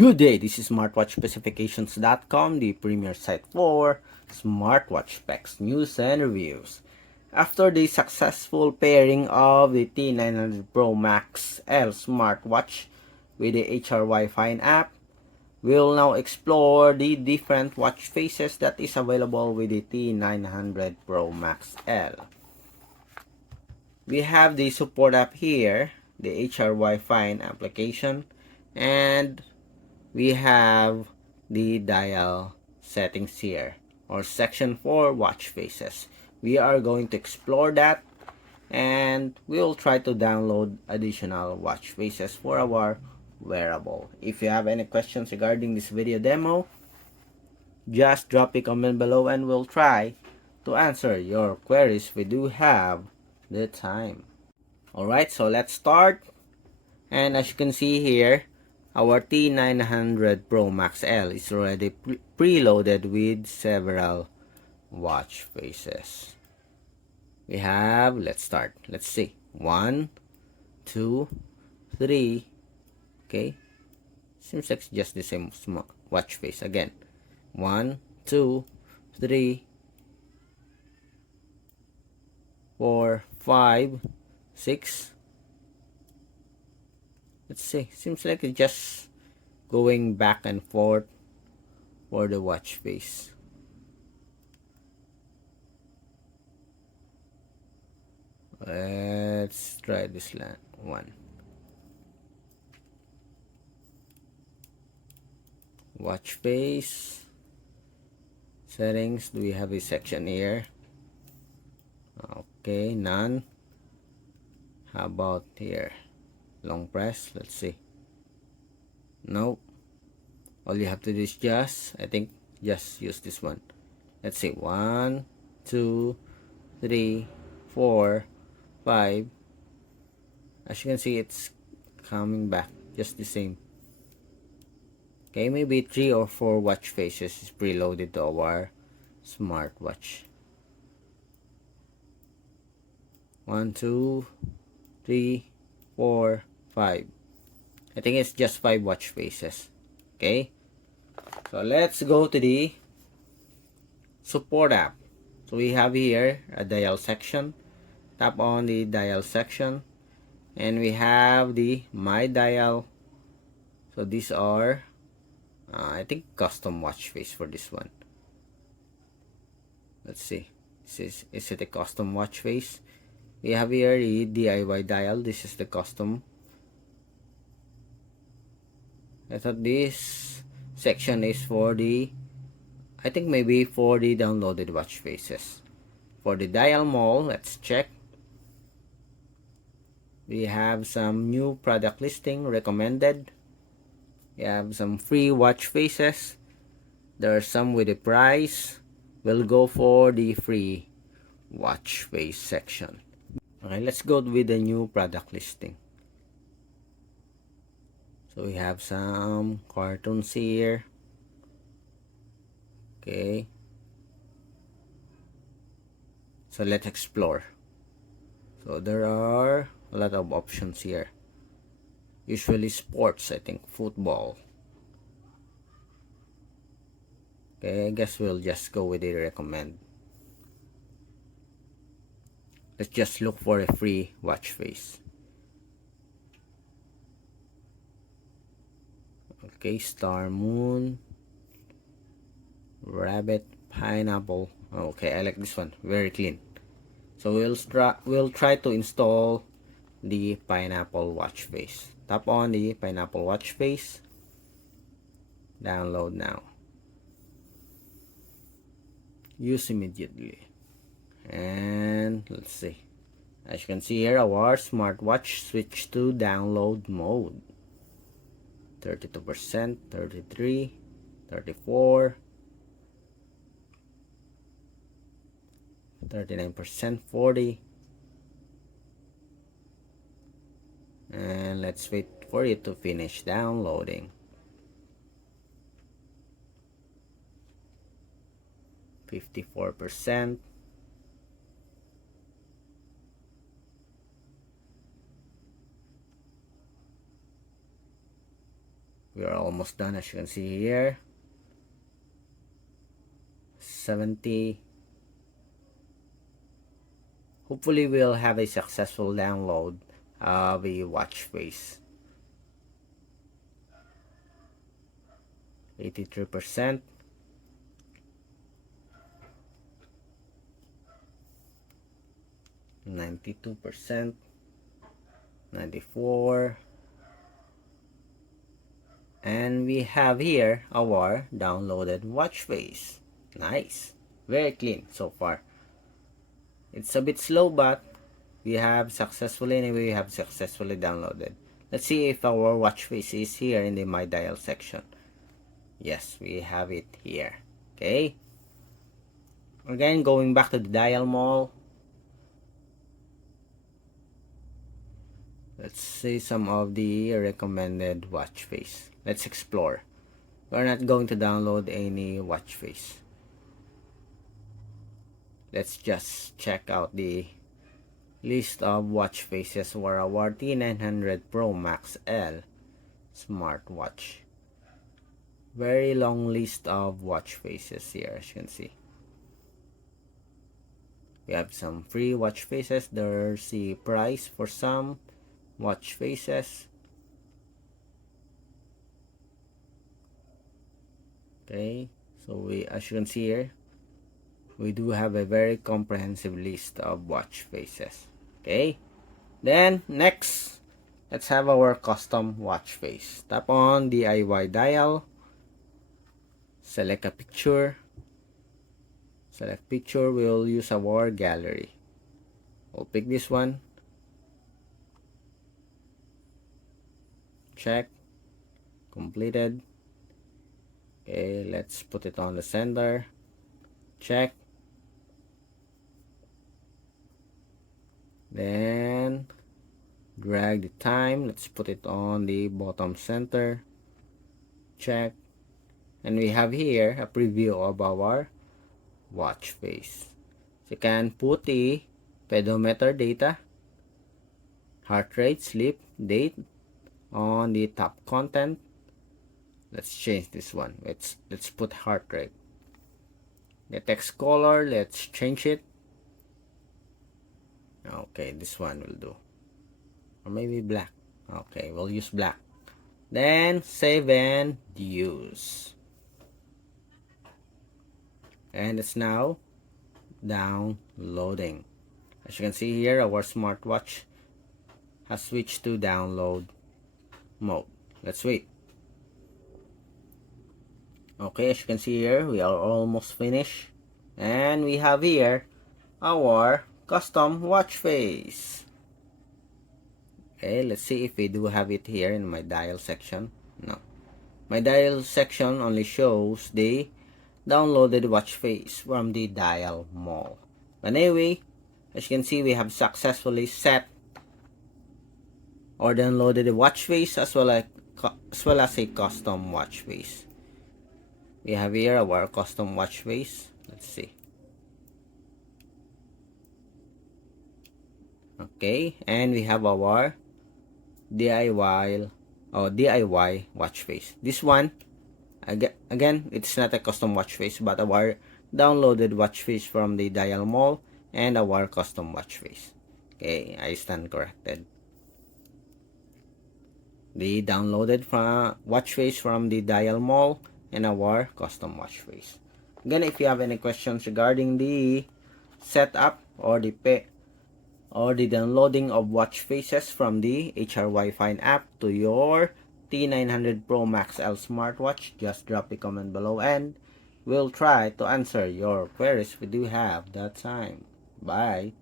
Good day, this is smartwatchspecifications.com, the premier site for smartwatch specs, news, and reviews. After the successful pairing of the T900 Pro Max L smartwatch with the HRYFine app, we'll now explore the different watch faces that is available with the T900 Pro Max L. We have the support app here, the HRYFine application, and we have the dial settings here, or section for watch faces. We are going to explore that, and we'll try to download additional watch faces for our wearable. If you have any questions regarding this video demo, just drop a comment below and we'll try to answer your queries. We do have the time. Alright, so let's start. And as you can see here, our T900 Pro Max L is already preloaded with several watch faces. We have, let's start. Let's see. 1, 2, 3. Okay. Seems like just the same watch face again. 1, 2, 3, 4, 5, 6. Let's see. Seems like it's just going back and forth for the watch face. Let's try this one. Watch face. Settings. Do we have a section here? Okay, none. How about here? Long press. Let's see. Nope. All you have to do is just use this one. Let's see. 1, 2, 3, 4, 5. As you can see, it's coming back just the same. Okay, maybe 3 or 4 watch faces is preloaded to our smartwatch. 1, 2, 3, 4, 5. I think it's just 5 watch faces. Okay, so let's go to the support app. So we have here a dial section. Tap on the dial section, and we have the my dial. So these are I think custom watch face for this one. Let's see. Is it a custom watch face? We have here the DIY dial. This is the custom. I thought this section is for the, I think maybe for the downloaded watch faces. For the dial mall, let's check. We have some new product listing recommended. We have some free watch faces. There are some with a price. We'll go for the free watch face section. Okay, let's go with the new product listing. So we have some cartoons here. Okay. So let's explore. So there are a lot of options here. Usually sports, I think football. Okay, I guess we'll just go with the recommend. Let's just look for a free watch face. Okay, star, moon, rabbit, pineapple. Okay, I like this one. Very clean. So we'll try to install the pineapple watch face. Tap on the pineapple watch face. Download now. Use immediately. And let's see. As you can see here, our smartwatch switched to download mode. 32%, 33, 34, 39%, 40. And let's wait for it to finish downloading. 54%. We are almost almost done, as you can see here. 70. Hopefully we'll have a successful download of a watch face. 83%. 92%. 94. And we have here our downloaded watch face. Nice. Very clean so far. It's a bit slow, but we have successfully downloaded. Let's see if our watch face is here in the My Dial section. Yes, we have it here. Okay. Again, going back to the dial mall. Let's see some of the recommended watch face. Let's explore. We're not going to download any watch face. Let's just check out the list of watch faces for our T900 Pro Max L smartwatch. Very long list of watch faces here, as you can see. We have some free watch faces. There's the price for some watch faces. Okay, so as you can see here, we do have a very comprehensive list of watch faces. Okay, then next, let's have our custom watch face. Tap on DIY dial, select a picture. Select picture, we'll use our gallery. We'll pick this one. Check. Completed. Okay, let's put it on the center. Check. Then drag the time. Let's put it on the bottom center. Check. And we have here a preview of our watch face. So you can put the pedometer data, heart rate, sleep, date on the top content. Let's change this one. Let's put heart rate. The text color, let's change it. Okay, this one will do. Or maybe black. Okay, we'll use black. Then save and use. And it's now downloading. As you can see here, our smartwatch has switched to download mode. Let's wait. Okay, as you can see here, we are almost finished. And we have here our custom watch face. Okay, let's see if we do have it here in my dial section. No. My dial section only shows the downloaded watch face from the dial mall. But anyway, as you can see, we have successfully set or downloaded the watch face as well as a custom watch face. We have here our custom watch face. Let's see. Okay, and we have our DIY watch face. This one, again, it's not a custom watch face, but our downloaded watch face from the dial mall and our custom watch face. Okay, I stand corrected. The downloaded watch face from the dial mall and our custom watch face. Again, if you have any questions regarding the setup or the downloading of watch faces from the HRYFine app to your T900 Pro Max L smartwatch, just drop a comment below and we'll try to answer your queries if we do have that time. Bye.